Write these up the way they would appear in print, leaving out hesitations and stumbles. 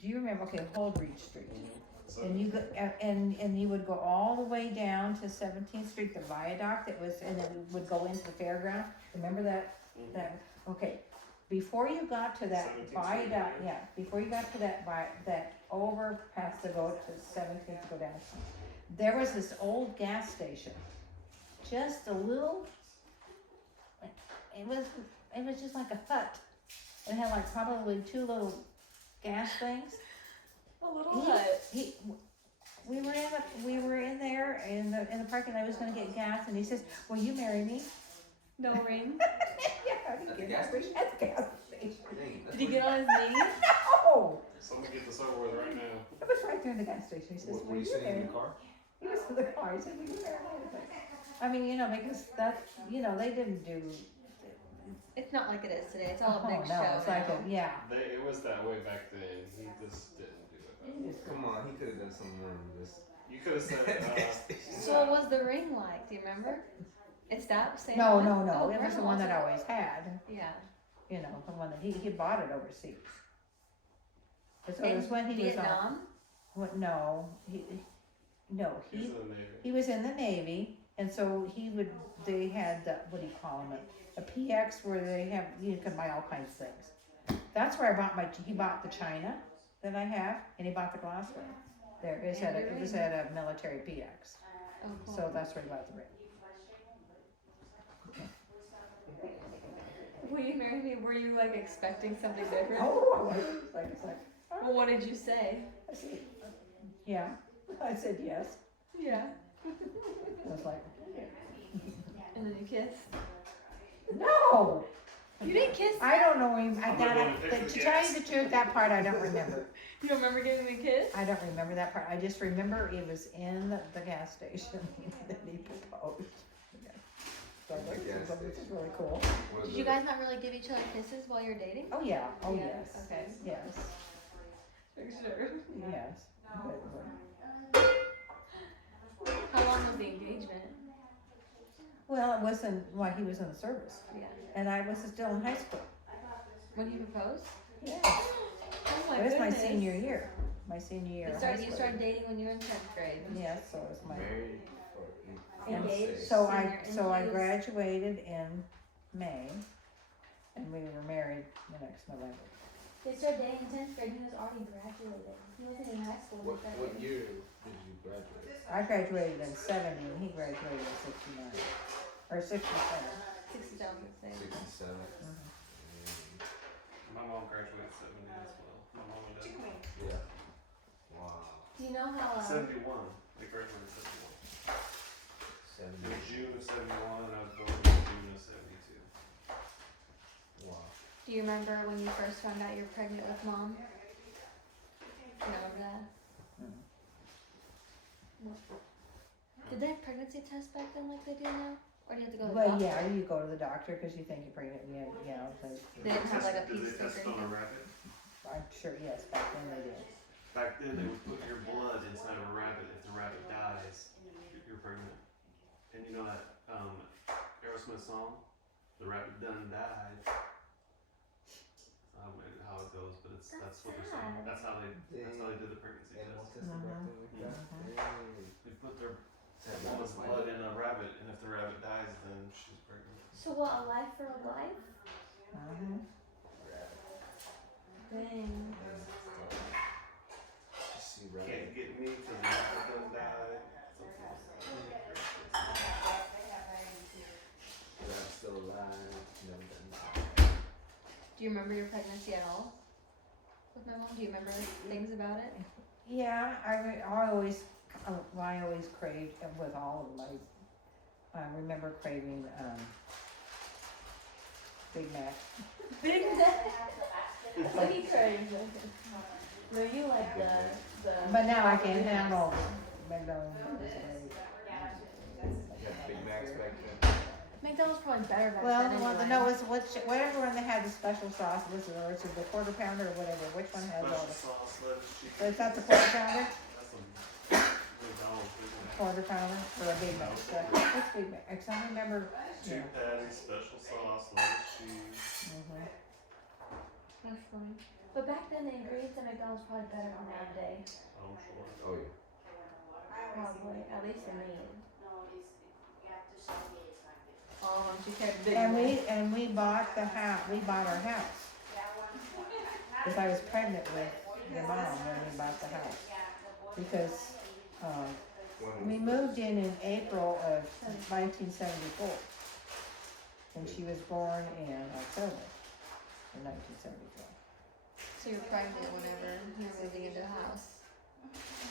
do you remember? Okay, Holdridge Street. And you go, and you would go all the way down to 17th Street, the viaduct that was, and then we would go into the fairground. Remember that? That okay. Before you got to that 17th Street, viaduct, yeah. yeah. Before you got to that overpass to go to 17th to go down, there was this old gas station. Just a little. It was just like a hut. It had like probably 2 little gas things. A little hut. We were in there in the parking lot. I was gonna get gas, and he says, "Will you marry me?" No ring. Yeah, At the gas station? At the gas station. Did he get on his knees? No, Someone get this over with right now. it was right there in the gas station. He says, What were "Will you you sitting marry in me?" the car? He was in the car. He said, "Will you marry me?" I mean, because that, they didn't do. It's not like it is today. It's all a big no, show. it's like now. It was that way back then. He just didn't do it. Come on, he could have done something more than this. You could have said, So what was the ring like? Do you remember? It's that same No, one? no, no. Oh, It was the one that I always had. Yeah. The one that he bought it overseas. So it was In when he was on. Vietnam? No, he's in the Navy. he was in the Navy, and so they had the, what do you call them, a PX where they have, you can buy all kinds of things. That's where he bought the china that I have, and he bought the glassware. It was at a military PX, Oh, cool. so that's where he bought the ring. Will you marry me? Were you like expecting something different? Oh, it's like, Well, what did you say? I said, yeah, I said yes. Yeah. I was like, And then you kissed? no, You didn't kiss? I don't know him. I'm not going to pick To the tell gas. you the truth, that part I don't remember. You don't remember giving me a kiss? I don't remember that part. I just remember it was in the gas station that he proposed. So I was like, this is really cool. Did you guys not really give each other kisses while you're dating? Oh yeah. Oh Yeah, yes. okay. Yes. For sure. Yes. How long was the engagement? Well, it wasn't while he was in the service, Yeah. and I was still in high school. When he proposed? Yeah. Oh my It was my goodness. senior year. My senior year. of high You school. started dating when you were in 10th grade. Yes. So it was my. Married And Engaged. so Senior, I and he was- graduated in May, and we were married the next November. They started dating in 10th grade. He was already graduated. He wasn't in high school. when What they started year did you graduate? I graduated in 70, and he graduated in 69 or 67. 60,000 say. 67. My mom graduated 70 as well. My mom and dad. Yeah. Wow. Do you know how? 71. They graduated 71. In 70. June of 71, and I was born in June of 72. Wow. Do you remember when you first found out you're pregnant with mom? Do you remember that? Did they have pregnancy tests back then like they do now? Or do you have to go to the Well, doctor? yeah, you go to the doctor because you think you're pregnant. Yeah, They didn't have like a Did piece they of test on a paper. rabbit? I'm sure, yes, back then they did. Back then, they would put your blood inside of a rabbit. If the rabbit dies, you're pregnant. And you know that Aerosmith song, "The Rabbit Done Died." I don't know how it goes, but that's what they're saying. That's That's how they did the pregnancy Animal test. testing back then like that? Dang. They put their woman's blood in a rabbit, and if the rabbit dies, then she's pregnant. So what? A life for a life? Dang. You see Can't rabbit. get me till the rabbit done died. Rabbit's still alive. Never done. Do you remember your pregnancy at all? With my mom? Do you remember things about it? Yeah, I always craved with all of them. I remember craving Big Mac. Big Mac. What he craves. No, you like the. But now I can't handle McDonald's. You had Big Macs back then. McDonald's probably better back Well, then no, it's whatever one that had the special sauce was, or it's the quarter pounder or whatever. Which one has all Special the? sauce, lettuce, So chicken. it's not the quarter pounder. That's a McDonald's Big Mac. Quarter pounder for a Big Mac. So it's Big Mac. I remember. Two patties, special sauce, lettuce, cheese. Mhm. That's funny. But back then the ingredients at McDonald's were probably better than nowadays. I'm sure. Oh yeah. Probably, at least in me. She carried a big And we bought the house, we bought our house. Cause I was pregnant with your mom when we bought the house. Because, we moved in April of 1974. And she was born in October of 1974. So you're pregnant whenever you're moving into the house.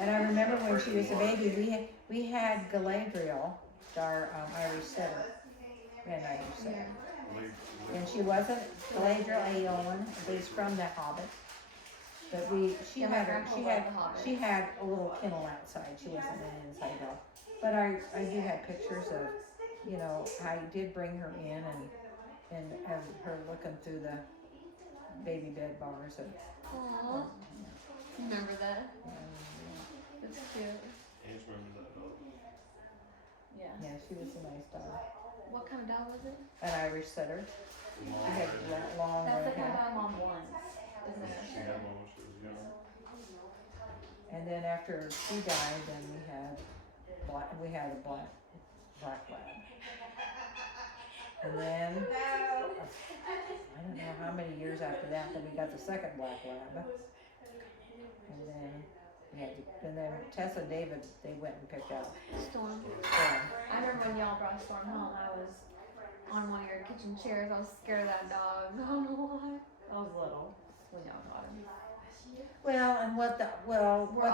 And I remember when she was a baby, we had Galadriel, our Irish setter. We had an Irish setter. And she wasn't Galadriel Aowen, but it's from the Hobbit. But she Yeah, my had grandpa loved The Hobbit. she had a little kennel outside. She wasn't an inside dog. But I do have pictures of, you know, I did bring her in and have her looking through the baby bed bars and Aww. Remember that? That's cute. Ange remembers that dog. Yeah. yeah, she was a nice dog. What kind of dog was it? An Irish setter. Long She had red hair. long That's red the kind hair. of mom wants, isn't She it? had one when she was young. And then after she died, then we had a black lab. And then I don't know how many years after that we got the second black lab. And then and then Tessa and David, they went and picked out Storm. Storm. I remember when y'all brought Storm home, I was on one of your kitchen chairs. I was scared of that dog. I don't know why. I was little when y'all got him. Well, and what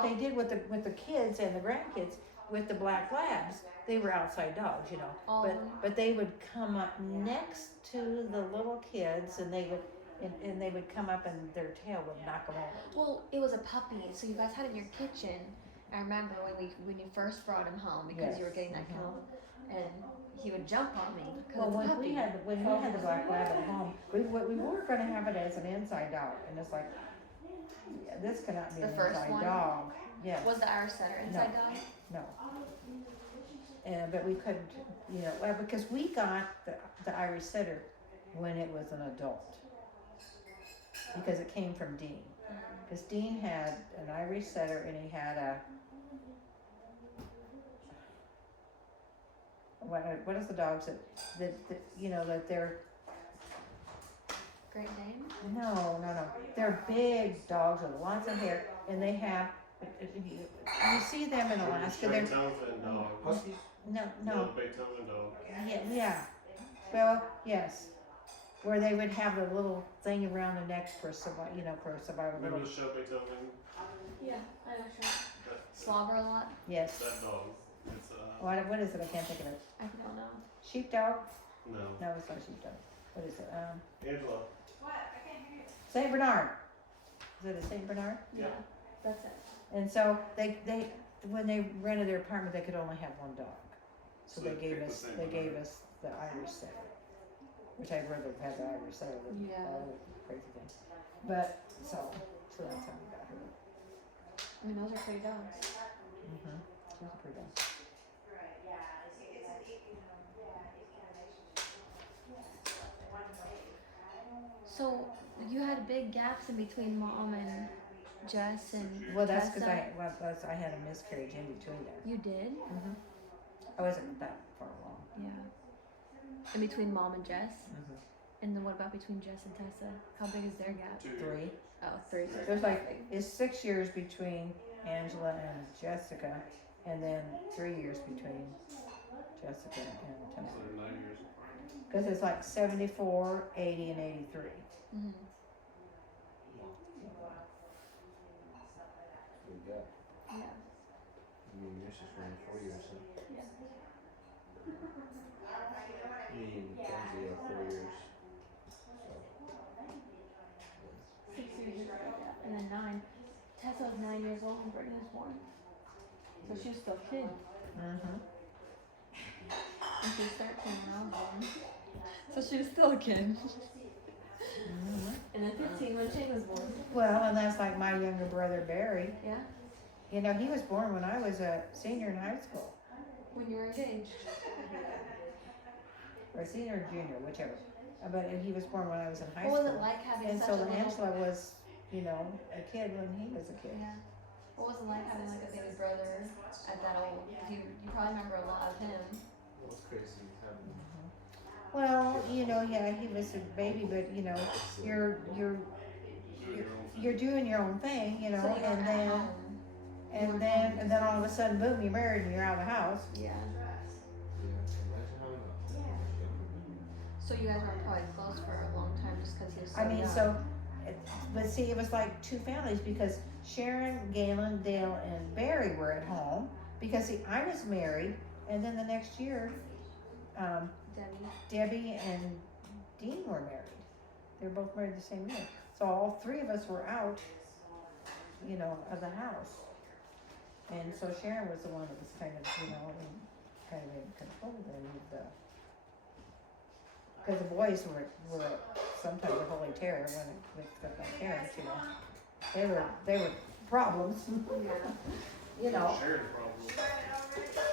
they did with the kids and the grandkids with the black labs, they were outside dogs, you know. All of them. But they would come up next to the little kids, and they would come up, and their tail would knock them over. Well, it was a puppy, so you guys had it in your kitchen. I remember when you first brought him home because Yes. you were getting that kennel, and he would jump on me because Well, it's a when puppy. we had the black lab at home, we were going to have it as an inside dog, and it's like, yeah, this cannot be The an first inside one? dog. Yes. Was the Irish Setter inside dog? No. And but we couldn't, you know, because we got the Irish setter when it was an adult, because it came from Dean. Because Dean had an Irish setter and he had what is the dogs that you know that they're Great Dane? no they're big dogs with lots of hair, and they have you see them in Alaska. They're Beethoven dog. Huskies? no No, Beethoven dog. yeah well yes, where they would have the little thing around the neck for survival. Remember the show Beethoven? Yeah, I know. Sure. Slobber a lot? Yes. That dog. It's What is it? I can't think of it. I don't know. Sheepdog? no. No, it's not sheepdog. What is it? Angela. Saint Bernard. Is it a Saint Bernard? Yeah, that's it. And so they when they rented their apartment, they could only have one dog. So they gave picked the us Saint Bernard. the Irish setter, which I'd rather have the Irish setter than Yeah. all the crazy thing. But so that's how we got her. I mean, those are pretty dogs. Mm-hmm. She's a pretty dog. So you had big gaps in between Mom and Jess and Well, that's because Tessa? I had a miscarriage in between there. You did? Mm-hmm. I wasn't that far along. Yeah. In between Mom and Jess? Mm-hmm. And then what about between Jess and Tessa? How big is their gap? 2 3. Oh, 3. So There's not like big. it's 6 years between Angela and Jessica, and then 3 years between Jessica and So Tessa. they're 9 years apart. Because it's like 74, 80, and 83. Mm-hmm. We got. Yeah. Me and Misha's around 4 years, huh? Yeah. Me and Mackenzie are 4 years. So. 6 years ago, yeah. And then 9. Tessa was 9 years old when Brittany was born. So she was still a kid. Mm-hmm. And she was 13 when I was born. So she was still a kid. Mm-hmm. And then 15 when Shane was born. Well, and that's like my younger brother Barry. Yeah? You know, he was born when I was a senior in high school, When you were engaged. or senior or junior, whichever. But he was born when I was in high What was school. it like having And such so a little... Angela was you know, a kid when he was a kid. Yeah. What was it like having like a baby brother at that old? You probably remember a lot of him. It was crazy having. Well, you know, yeah, he was a baby, but you know, you're doing your own thing, you know, So you weren't and at then home. and then all of a sudden, boom, you're married and you're out of the house. Yeah. Yeah, imagine having a. So you guys weren't probably close for a long time just because he was so I mean, young. so, but see, it was like two families because Sharon, Galen, Dale, and Barry were at home because see, I was married, and then the next year, Debbie and Dean were married. They were both married the same year. So all three of us were out, you know, of the house. And so Sharon was the one that was kind of, you know, kind of in control there with the, because the boys were sometimes a holy terror when it with my parents, you know. They were problems, Yeah. you know. Sharing problems.